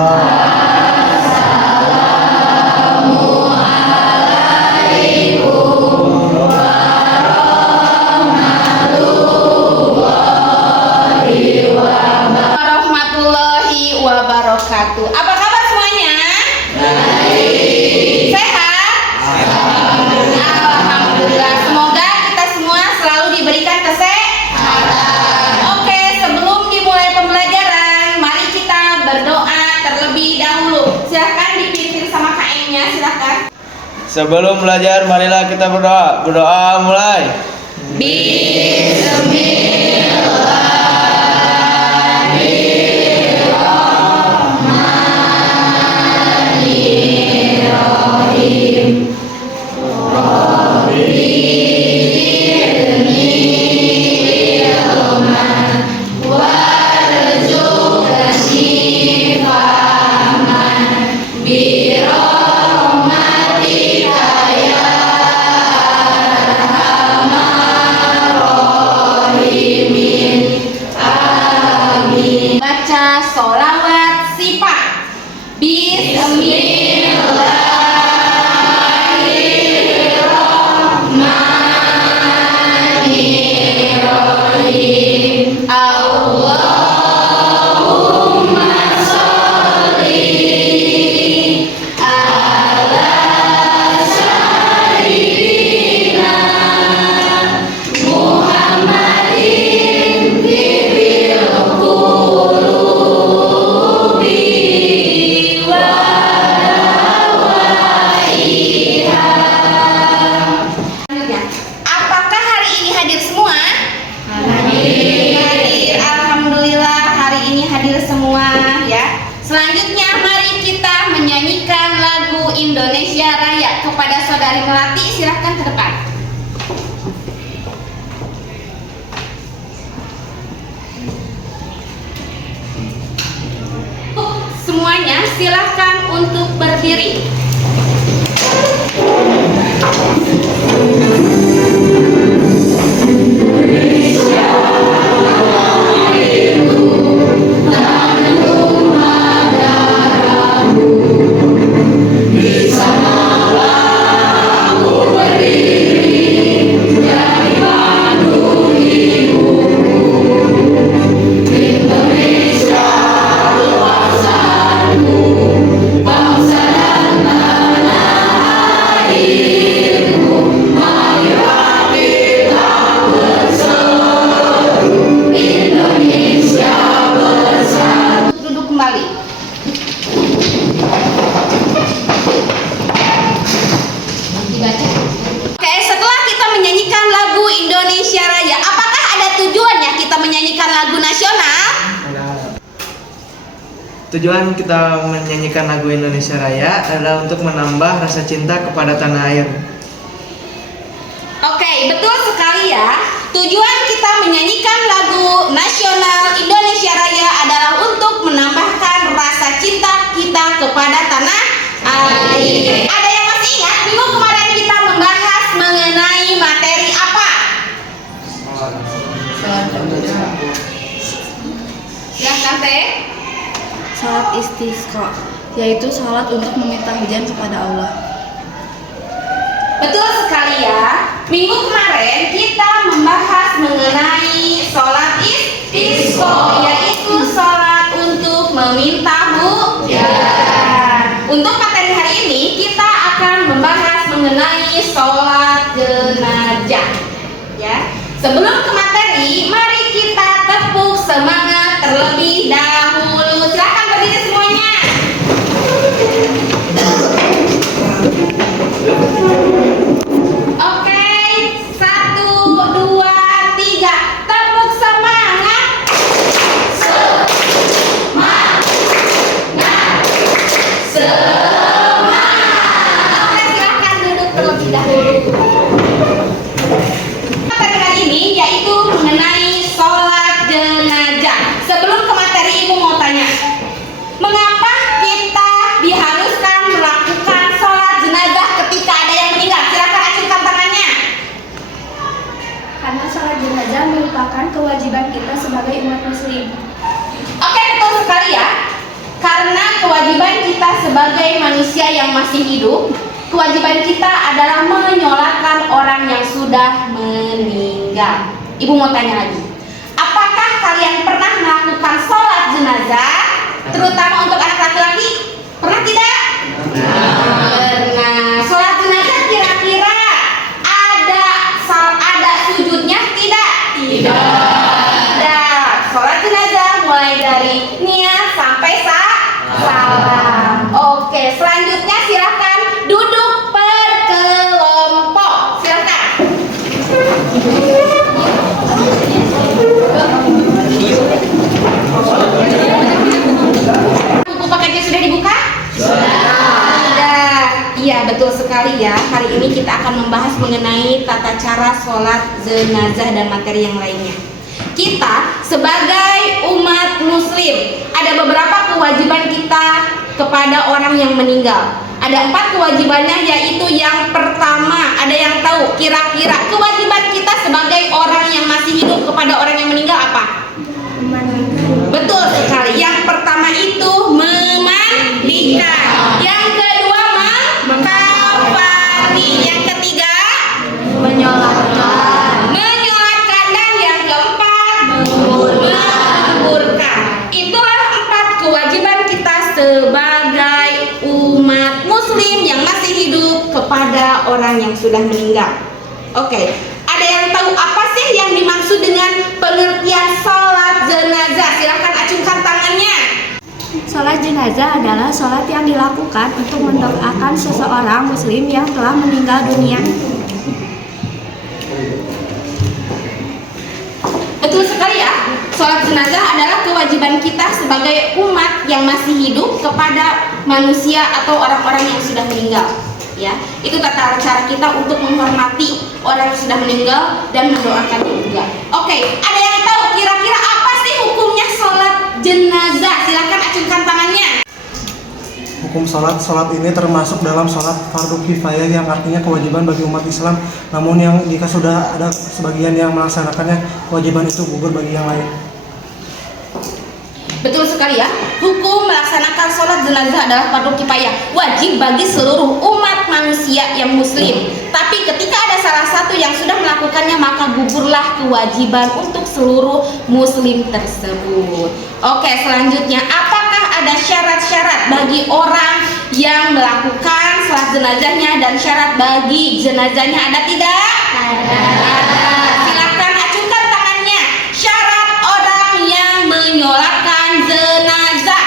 Warahmatullahi wabarakatuh. Apa kabar semuanya? Baik. Sehat? Alhamdulillah. Semoga kita semua selalu diberikan kesehatan. Oke, sebelum dimulai pembelajaran, mari kita berdoa terlebih dahulu. Silahkan dipimpin sama KM-nya, silahkan. Sebelum belajar, marilah kita berdoa. Berdoa mulai. Baca sholawat sifat. Bismillahirrahmanirrahim. Allahumma sholli ala sayyidina Muhammadin tibil qulubi wa dawaiha. Apakah hari ini hadir semua? Hadir. Alhamdulillah hari ini hadir semua ya. Selanjutnya mari kita menyanyikan lagu Indonesia Raya. Kepada saudari Melati silahkan ke depan. Semuanya silahkan untuk berdiri. Duduk kembali. Oke, setelah kita menyanyikan lagu Indonesia Raya, apakah ada tujuannya kita menyanyikan lagu nasional? Tujuan kita menyanyikan lagu Indonesia Raya adalah untuk menambah rasa cinta kepada tanah air. Oke, betul sekali ya. Tujuan kita menyanyikan lagu nasional Indonesia Raya adalah untuk menambahkan rasa cinta kita kepada tanah air. Ada yang masih ingat minggu kemarin kita membahas mengenai materi apa? Silahkan Teh. Salat istisqa, yaitu salat untuk meminta hujan kepada Allah. Betul sekali ya. Minggu kemarin kita membahas mengenai sholat istisqa, yaitu sholat untuk meminta hujan. Untuk materi hari ini kita akan membahas mengenai sholat jenazah. Ya. Sebelum ke materi, mari kita tepuk semangat terlebih dahulu. Silakan berdiri semuanya. Oke, 1, 2, 3, tepuk semangat. Semangat, semangat. Oke, silakan duduk terlebih dahulu. Materi hari ini yaitu sebagai manusia yang masih hidup, kewajiban kita adalah menyolatkan orang yang sudah meninggal. Ibu mau tanya lagi, apakah kalian pernah melakukan sholat jenazah, terutama untuk anak laki-laki? Pernah tidak? Pernah. Sholat jenazah kira-kira ada sujudnya tidak? Tidak. Sholat jenazah mulai dari niat sampai salam. Oke, selanjutnya silakan duduk berkelompok. Silakan. Buku paketnya sudah dibuka? Sudah. Iya, betul sekali ya. Hari ini kita akan membahas mengenai tata cara sholat jenazah dan materi yang lainnya. Kita sebagai umat muslim ada beberapa kewajiban kita kepada orang yang meninggal. Ada 4 kewajibannya, yaitu yang pertama, ada yang tahu kira-kira kewajiban kita sebagai orang yang masih hidup kepada orang yang meninggal apa? Betul sekali. Yang pertama itu memandikan. Yang kedua mengkafani. Yang ketiga menyolatkan. Dan yang keempat menguburkan. Itulah 4 kewajiban kita sebagai umat muslim yang masih hidup kepada orang yang sudah meninggal. Oke, ada yang tahu apa sih yang dimaksud dengan pengertian sholat jenazah? Silahkan acungkan tangannya. Sholat jenazah adalah sholat yang dilakukan untuk mendoakan seseorang muslim yang telah meninggal dunia. Betul sekali ya. Sholat jenazah adalah kewajiban kita sebagai umat yang masih hidup kepada manusia atau orang-orang yang sudah meninggal. Ya, itu tata cara kita untuk menghormati orang yang sudah meninggal dan mendoakannya juga. Oke, ada yang tahu kira-kira apa sih hukumnya sholat jenazah? Silakan acungkan tangannya. Hukum sholat ini termasuk dalam sholat fardu kifayah, yang artinya kewajiban bagi umat Islam. Namun yang jika sudah ada sebagian yang melaksanakannya, kewajiban itu gugur bagi yang lain. Betul sekali ya. Hukum melaksanakan sholat jenazah adalah fardu kifayah, wajib bagi seluruh umat manusia yang muslim. Tapi ketika ada salah satu yang sudah melakukannya, maka gugurlah kewajiban untuk seluruh muslim tersebut. Oke, selanjutnya, apakah ada syarat-syarat bagi orang yang melakukan sholat jenazahnya dan syarat bagi jenazahnya? Ada tidak? Ada. Silakan acungkan tangannya. Syarat orang yang menyolatkan jenazah.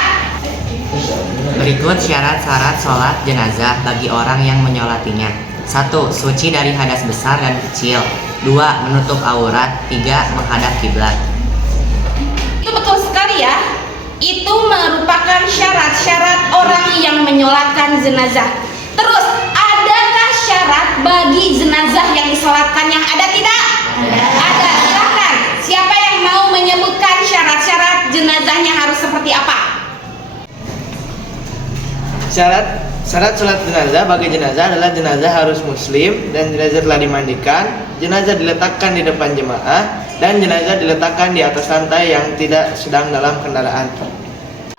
Berikut syarat-syarat sholat jenazah bagi orang yang menyolatinya. 1. Suci dari hadas besar dan kecil. 2. Menutup aurat. 3. Menghadap kiblat. Itu betul sekali ya. Itu merupakan syarat-syarat orang yang menyolatkan jenazah. Terus, adakah syarat bagi jenazah yang disolatkan yang ada tidak? Ada. Silakan. Siapa yang mau menyebutkan syarat-syarat jenazahnya harus seperti apa? Syarat sholat jenazah bagi jenazah adalah jenazah harus muslim dan jenazah telah dimandikan, jenazah diletakkan di depan jemaah, dan jenazah diletakkan di atas lantai yang tidak sedang dalam kendaraan.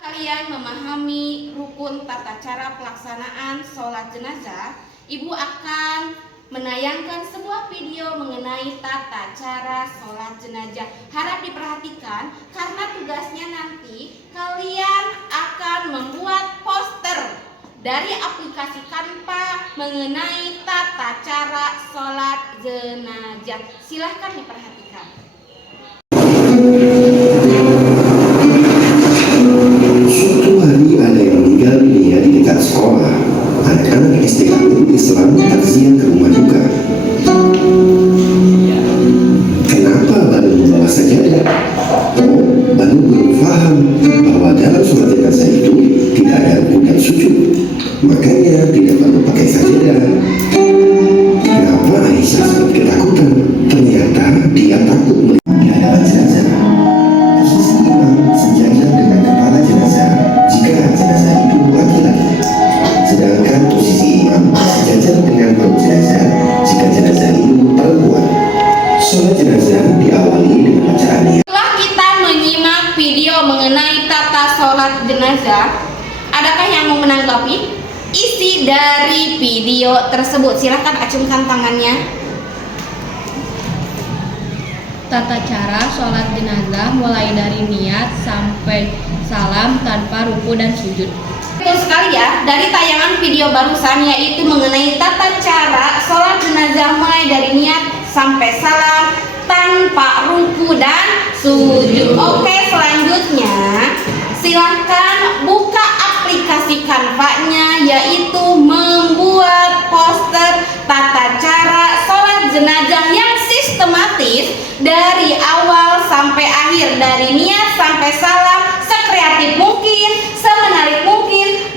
Kalian memahami rukun tata cara pelaksanaan sholat jenazah, ibu akan menayangkan sebuah video mengenai tata cara sholat jenazah. Harap diperhatikan karena tugasnya nanti kalian akan membuat poster dari aplikasi Canva mengenai tata cara sholat jenazah. Silahkan diperhatikan. Suatu hari ada yang meninggal dunia di dekat sekolah. Anak-anak SDA Islam takziah ke rumah duka. Kenapa baru membawa sajadah? Oh, baru belum paham bahwa dalam sholat jenazah itu tidak ada rukun dan sujud. Makanya tidak perlu pakai sajadah. Kenapa Aisyah sempat ketakutan? Ternyata dia Adakah yang mau menanggapi isi dari video tersebut? Silahkan acungkan tangannya. Tata cara sholat jenazah mulai dari niat sampai salam tanpa ruku dan sujud. Betul sekali ya, dari tayangan video barusan yaitu mengenai tata cara sholat jenazah mulai dari niat sampai salam tanpa ruku dan sujud. Oke, selanjutnya silahkan buka aplikasi Canva-nya, yaitu membuat poster tata cara sholat jenazah yang sistematis dari awal sampai akhir, dari niat sampai salam, sekreatif mungkin, semenarik mungkin,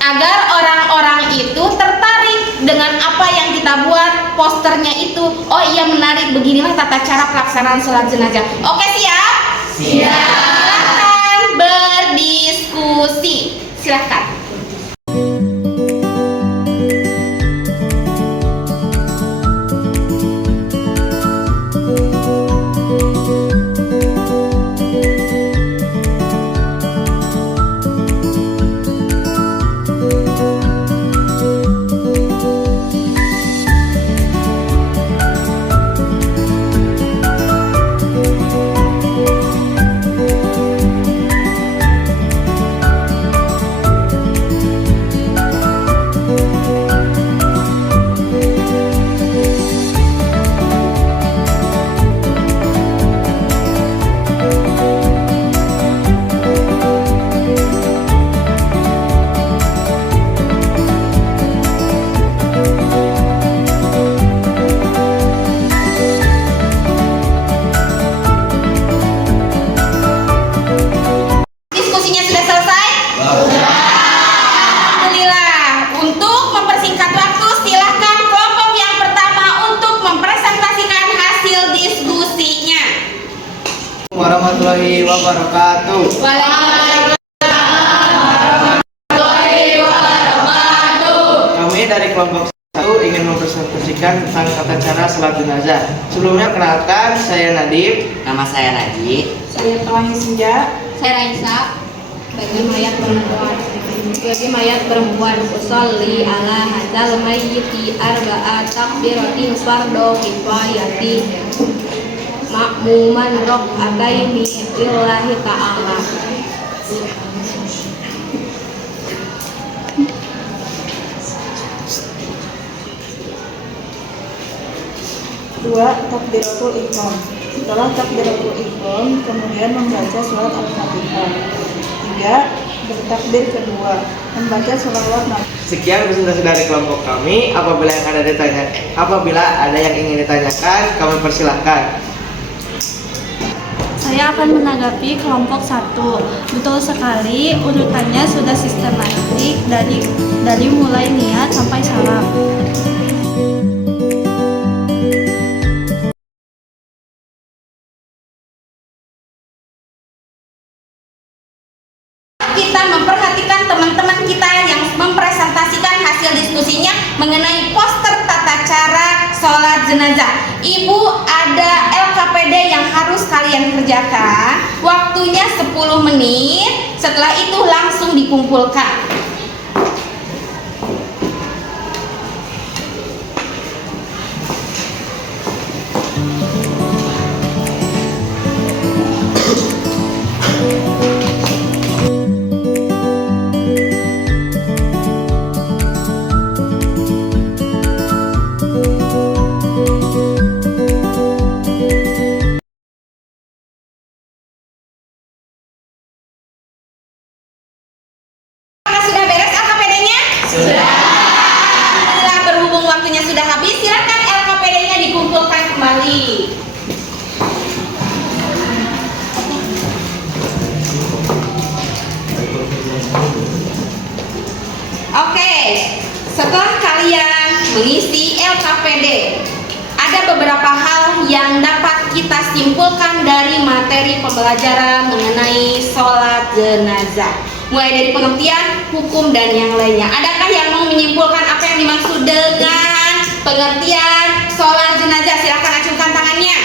agar orang-orang itu tertarik dengan apa yang kita buat posternya itu. Oh iya, menarik, beginilah tata cara pelaksanaan sholat jenazah. Oke, siap? Silakan berdiskusi. Silakan. Diskusinya sudah selesai? Alhamdulillah. Untuk mempersingkat waktu, silahkan kelompok yang pertama untuk mempresentasikan hasil diskusinya. Warahmatullahi wabarakatuh. Kami dari kelompok 1 ingin mempresentasikan tentang tata cara sholat jenazah. Sebelumnya kenalkan, saya Nadib. Nama saya Najib. Saya Tawahir Senja. Saya Raisa. Bagi mayat perempuan usolli ala hadzal mayyiti arba'a takbiratin fardo kifayati ma'muman rok'ataini lillahi ta'ala. Dua, takbiratul ihram. Setelah takbiratul ihram, kemudian membaca surat Al-Fatihah. 3. Bertakbir kedua, membaca sholawat Nabi. Sekian presentasi dari kelompok kami. Apabila ada yang ingin ditanyakan, kami persilahkan. Saya akan menanggapi kelompok 1. Betul sekali, urutannya sudah sistematik dari mulai niat sampai salam. Kita memperhatikan teman-teman kita yang mempresentasikan hasil diskusinya mengenai poster tata cara sholat jenazah. Ibu, ada LKPD yang harus kalian kerjakan. Waktunya 10 menit. Setelah itu langsung dikumpulkan. Sudah beres LKPD-nya? Sudah. Alhamdulillah, berhubung waktunya sudah habis, silakan LKPD-nya dikumpulkan kembali. Oke, setelah kalian mengisi LKPD, ada beberapa hal yang dapat kita simpulkan dari materi pembelajaran mengenai sholat jenazah. Mulai dari pengertian, hukum, dan yang lainnya. Adakah yang mau menyimpulkan apa yang dimaksud dengan pengertian sholat jenazah? Silahkan acungkan tangannya.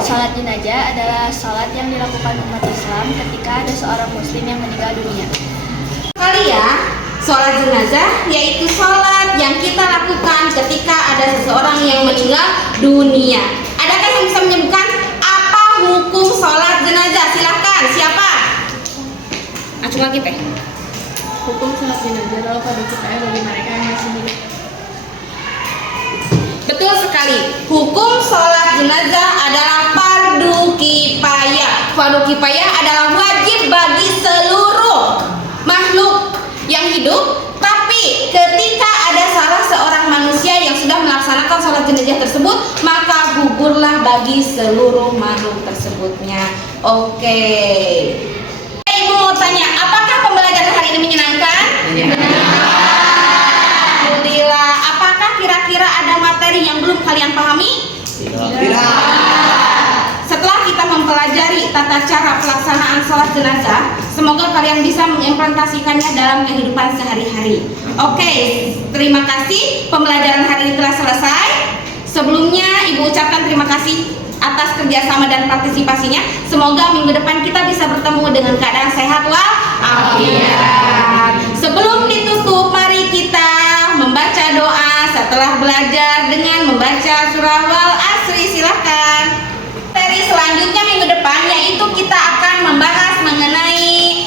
Sholat jenazah adalah sholat yang dilakukan umat Islam ketika ada seorang muslim yang meninggal dunia. Sholat jenazah yaitu sholat yang kita lakukan ketika ada seseorang yang meninggal dunia. Adakah yang bisa menyebutkan apa hukum sholat jenazah? Silahkan, siapa? Acung lagi teh. Hukum sholat jenazah adalah fardu kifayah bagi mereka yang masih hidup. Betul sekali. Hukum sholat jenazah adalah fardu kifayah. Fardu kifayah adalah wajib bagi seluruh makhluk yang hidup. Tapi ketika ada salah seorang manusia yang sudah melaksanakan sholat jenazah tersebut, maka gugurlah bagi seluruh makhluk tersebutnya. Oke. Ibu mau tanya, apakah pembelajaran hari ini menyenangkan? Alhamdulillah. Apakah kira-kira ada materi yang belum kalian pahami? Setelah kita mempelajari tata cara pelaksanaan sholat jenazah, semoga kalian bisa mengimplementasikannya dalam kehidupan sehari-hari. Oke, terima kasih. Pembelajaran hari ini telah selesai. Sebelumnya Ibu ucapkan terima kasih atas kerjasama dan partisipasinya. Semoga minggu depan kita bisa bertemu dengan keadaan sehat walafiat. Sebelum ditutup, mari kita membaca doa setelah belajar dengan membaca surah Wal Asri. Silahkan. Materi selanjutnya minggu depan yaitu kita akan membahas mengenai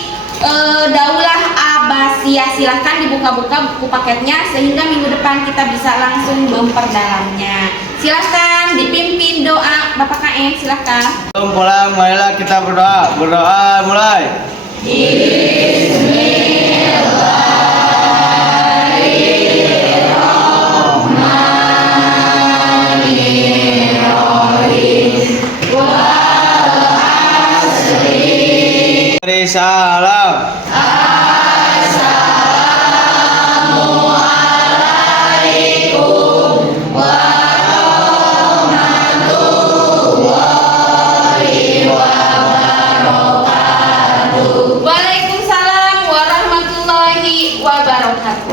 Daulah Abbasiyah. Silahkan dibuka-buka buku paketnya sehingga minggu depan kita bisa langsung memperdalamnya. Silahkan dipimpin doa Bapak KM, silahkan. Sebelum pulang, marilah kita berdoa. Berdoa mulai. Salam. Waalaikumsalam warahmatullahi wabarakatuh.